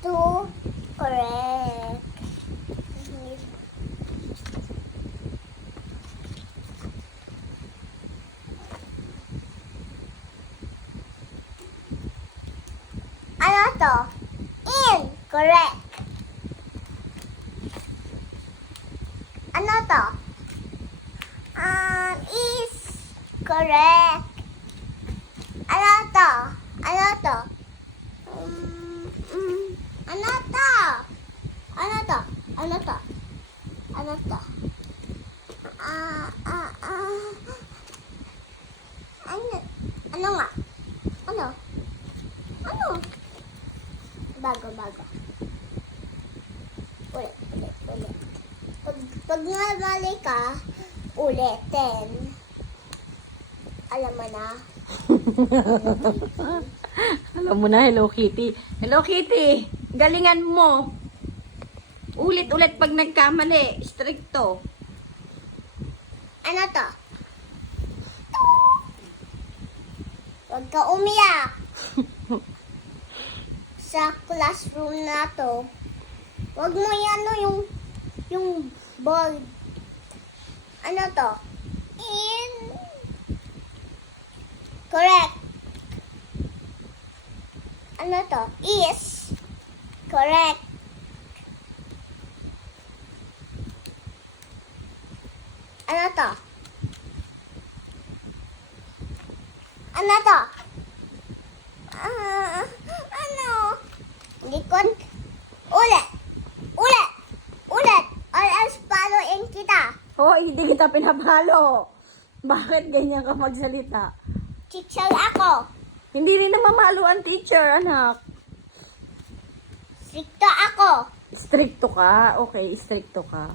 Two. Correct. Ano to? In. Correct. Ano to? Is. Correct. Ano to? Ano to? Ano to? Ano to? Ano to? Ano to? Ano nga? Ano? Ano? Bago. Ulit. Pag nabali ka, ulitin. Alam mo na. Alam mo na, Hello Kitty. Hello Kitty, galingan mo. Ulit-ulit pag nagkamali. Stricto. Ano to? Huwag ka umiyak. Sa classroom na to, huwag mo yan yung board. Ano to? In. Correct. Ano to? Is. Correct. Ano to? Ano to? Ano? Likod. Ulit. Or else paluin kita. Hoy, hindi kita pinapalo. Bakit ganyan ka magsalita? Teacher ako. Hindi rin na mamalo ang teacher, anak. Stricto ako. Stricto ka? Okay, stricto ka.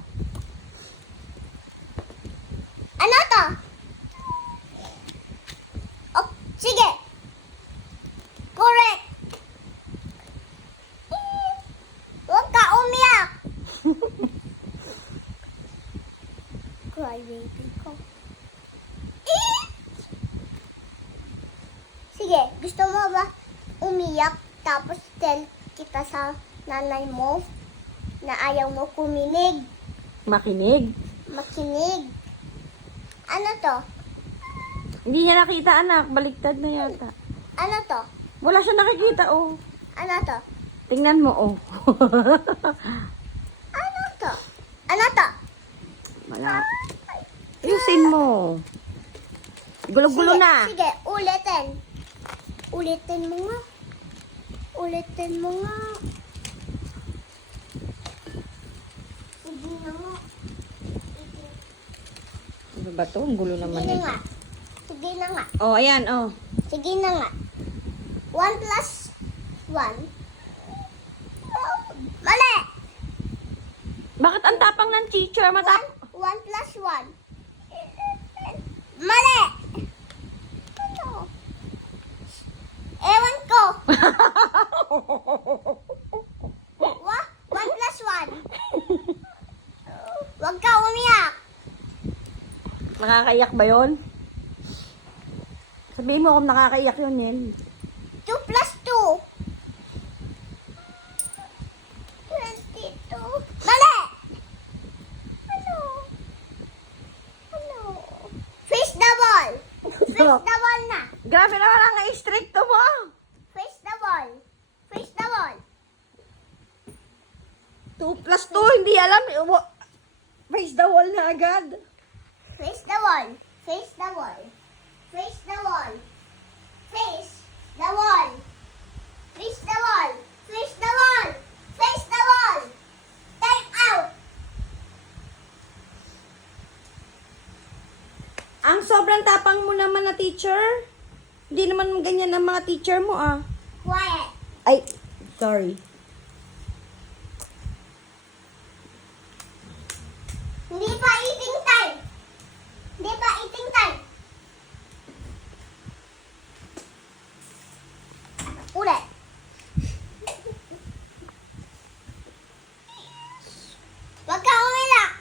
Ano to? Oh, sige. Correct. Huwag ka umiyak. Cry baby ko. Sige, gusto mo ba umiyak tapos tell kita sa nanay mo na ayaw mo kuminig, Makinig. makinig? Ano to? Hindi niya nakita, anak. Baliktad na yata. Ano to? Wala siya nakikita, oh. Ano to? Tingnan mo, oh. Ano to? Ano to? Wala. Ayusin mo. Gulo-gulo Sige, na. Sige, ulitin. Ulitin mo nga. Ulitin mo nga. Sige na nga. Ano ba to? Ang gulo naman Sige na ito. nga. Sige na nga. Oh, ayan, oh. Sige na nga. 1 plus 1. Mali! Bakit ang tapang ng teacher? 1 plus 1. Mali! Ano? Ewan ko. 1 plus 1. Huwag ka umiyak. Nakakaiyak ba yun? Sabihin mo kung nakakaiyak yun, Yen. 2 plus 2. 22. Mali! Ano? Face the ball. Face the ball na. Grabe naman ang stricto mo. Face the ball. Face the ball. 2 plus 2, hindi alam. Face the wall na agad. Face the wall. Face the wall. Face the wall. Face the wall. Face the wall. Face the wall. Face the wall. Time out. Ang sobrang tapang mo naman na teacher. Hindi naman ganyan ang mga teacher mo, ah. Quiet. Ay, sorry. Hindi pa eating time. Hindi pa eating time. Ulit. Wag ka umiyak.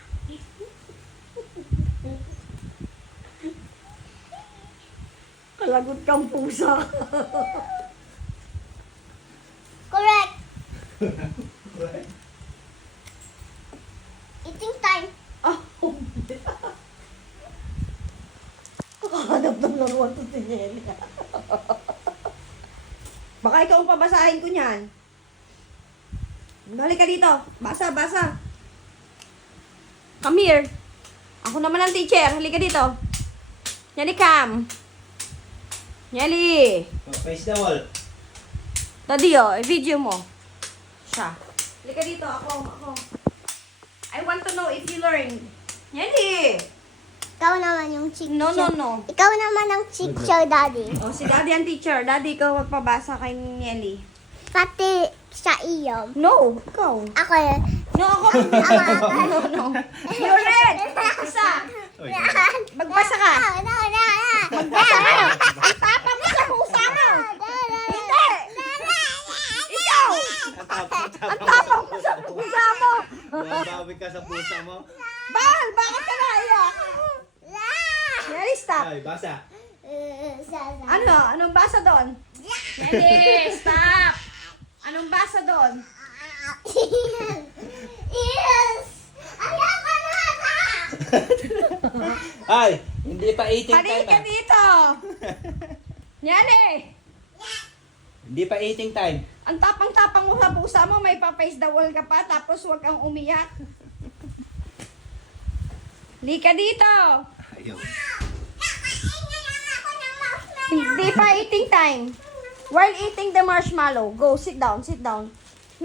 Kalagot kang pusa. Eating time. Ah, kakahanap ng laruan to si Nelly. Baka ikaw ang pabasahin ko niyan. Balik ka dito. Basa, basa. Come here. Ako naman ang teacher. Halika dito. Nelly, come. Nelly. Face the wall. Daddy, oh, i-video mo. Siya. Halika dito. Ako. I want to know if you learned. Nelly. Ikaw naman yung teacher. No. Ikaw naman ang teacher, Daddy. Oh, si Daddy ang teacher. Daddy, ikaw magpabasa kay Nelly. Pati sa iyo. No, ikaw. Ako eh. No, ako. No. You read. Isa. Magbasa ka. No. Magbasa ka. Ang tapang mo sa pusa mo. Hindi. Ikaw. Ang tapang mo sa pusa mo. Babawi ka sa pusa mo. Bahal, bakit ka naiyak? Nelly, stop. Ay, basa. Ano? Anong basa doon? Nelly, stop. Anong basa doon? Yes! Ayoko na! Ay, hindi pa eating time Halika ah. dito. Nelly. Hindi pa eating time. Ang tapang-tapang mo sa pusa mo, may pa-face the wall ka pa, tapos huwag kang umiyak. Lika dito. Ayaw. Hindi pa eating time. While eating the marshmallow, go, sit down.